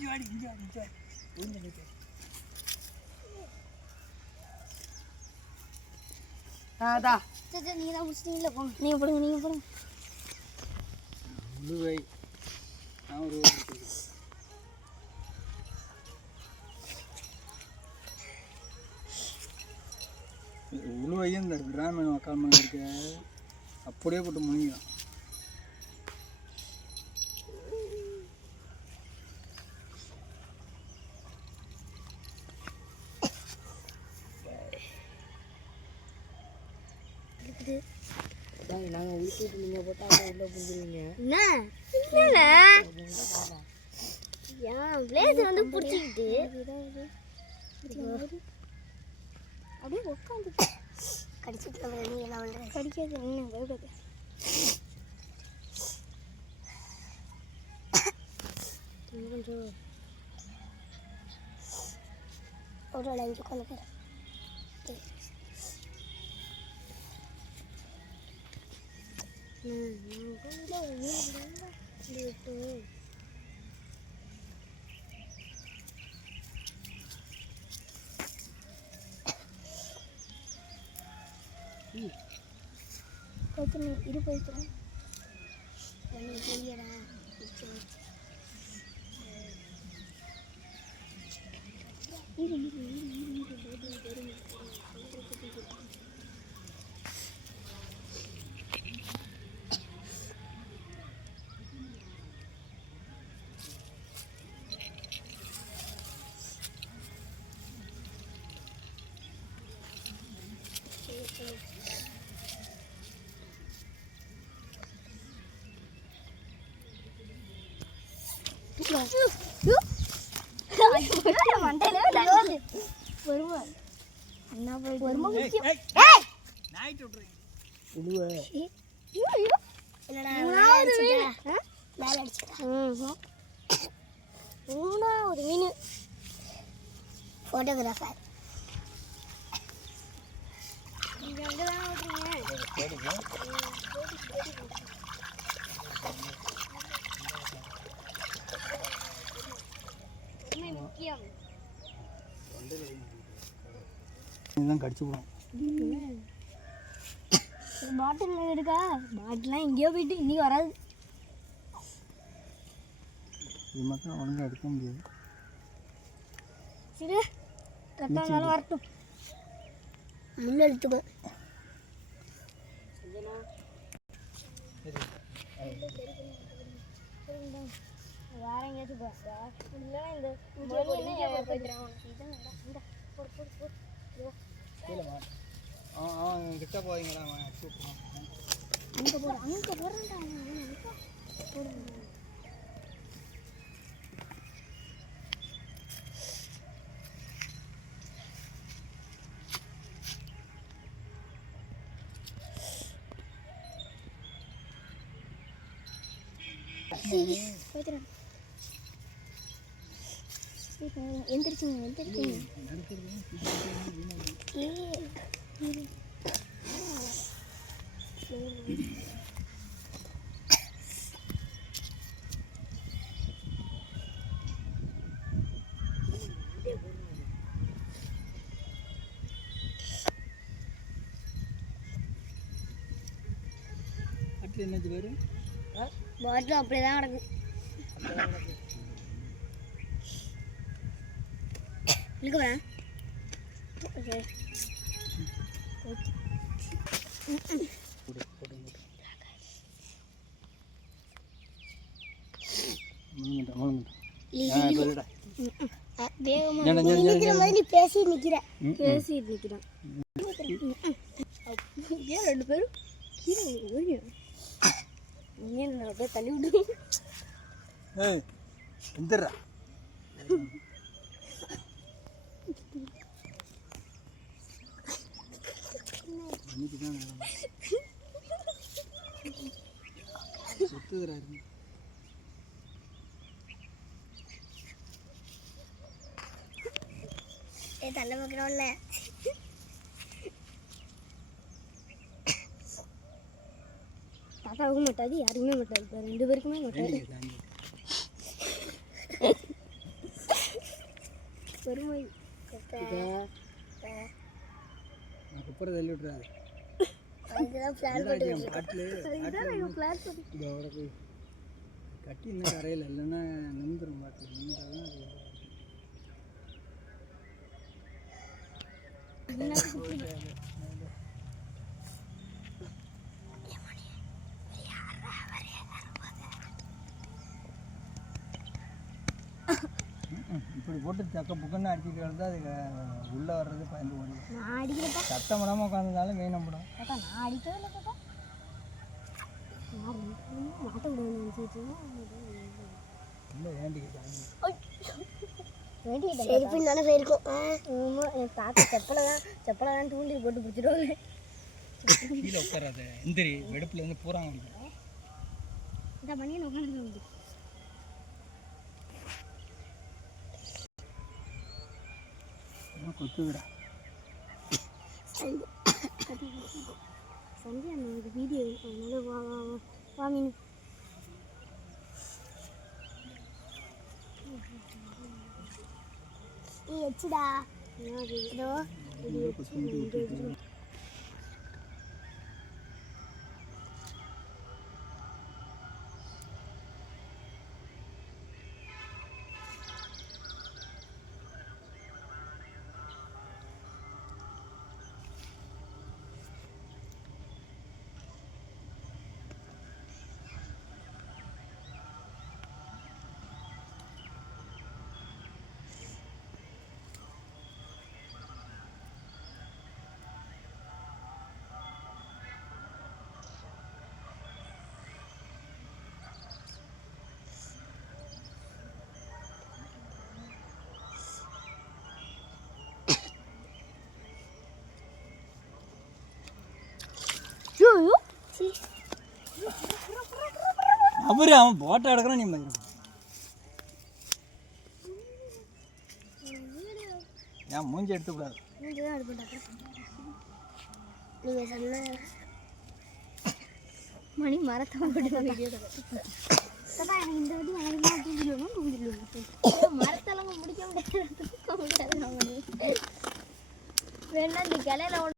நீங்க தான் முடிச்சிட்டீங்கல்ல, போங்க. நீங்க போடுங்க. உழுவை நான் ஒரு உழுவையும் இந்த கிராமீண கால்மணி இருக்க அப்படியே போட்டு முழுங்கிடும். நாங்கள் ஊற்றிட்டு நீங்கள் போட்டால் உள்ளே புரிஞ்சுருவீங்க. என்ன ஏன் பிளேஸ் வந்து பிடிச்சிக்கிட்டு அப்படியே உட்காந்து கடிச்சிட்டு எல்லாம் கடிக்காது. இன்னும் பயப்படாது. கொஞ்சம் ஒரு லைன் உட்காந்துக்கிறேன். இது போய்க்கிறேன். மூணாவது மீன் போட்டோகிராஃபர் நீங்க எங்கதான் ஓடுறீங்க? முக்கியம் இதுதான் கடிச்சு போடும். பாட்டில் எடுக்கா? பாட்டிலாம் எங்கேயோ போயிட்டு இன்னைக்கு வராது. இது மட்டும் ஒழுங்காக எடுக்க முடியாது. சரி கரெக்டாக வரட்டும். முள்ள எடுத்துக்கோ. வேற எங்கேயாச்சும் போச்சா? இல்லை இந்த கிட்ட போறீங்களா? அங்கே போகிறேன்டா. எந்திரிச்சுங்க. என்னது பேரு? பாட்டில் அப்படியே தான் கிடக்கு. இழுக்க வரேன். பேசி நிக்கிறேன். ரெண்டு பேரும் அப்படியே தள்ளி விடு. தள்ள பார்க்குறோம்ல. தாத்தாவுக்கும் மாட்டாது, யாருக்குமே மாட்டாது. ரெண்டு பேருக்குமே மாட்டாது. பெருமை நான் குப்பரை தள்ளி விட்றாது அதுதான் பிளான் பாட்டில் இதோட போய் கட்டி இன்னும் கரையில் இல்லைன்னா நின்றுடும் பாட்டில் நின்றாதான் இப்படி போட்டு சக்க புக்கன்னு அடிச்சுட்டு இருந்தால் அது உள்ளே வர்றது பயந்து ஓடி நான் அடிக்கிறப்பா சத்தம் விடாமல் உட்காந்துருந்தாலும் மீனம் போடும் தாத்தா நான் அடிக்கவே இல்லை தாத்தா மாட்ட விடுவேன் நினச்சிட்டு இல்லை வேண்டிக்கிட்டாங்க செருப்பின்னு தானே போயிருக்கோம் என் தாத்தா செப்பலை தான் தூண்டில் போட்டு பிடிச்சிடுவாங்க கீழே உட்காராத எந்திரி வெடுப்பில் வந்து பூராங்க இந்த மணியை உட்காந்து கொத்துதுடா சந்தியா அந்த வீடியோ அதனால வா வா வா வா மீன் எச்சுடா இதோ அவரு அவன் போட்டோ எடுக்கிறான் நீ மயிரும் ஏன் மூஞ்சி எடுத்துக்கூடாது நீங்கள் சொன்ன மணி மரத்தை போட்டு வீடியோ எனக்கு இந்த வாட்டி எனக்கு தூங்கிடுவோம் மரத்தெல்லாம் முடிக்க முடியாது வேணா இந்த கிளையில